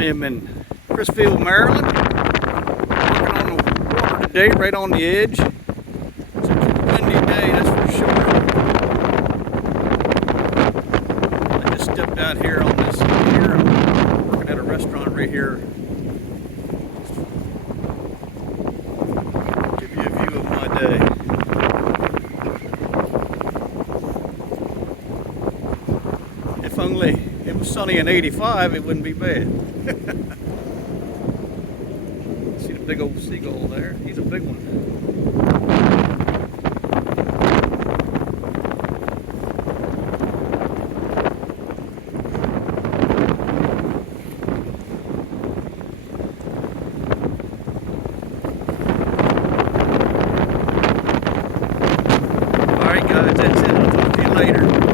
I am in Crisfield, Maryland, working on the water today, right on the edge. It's a cool, windy day, that's for sure. I just stepped out here on this pier. I'm working at a restaurant right here. Give you a view of my day. If only it was sunny and 85, it wouldn't be bad. See the big old seagull there? He's a big one. Alright guys, that's it. I'll talk to you later.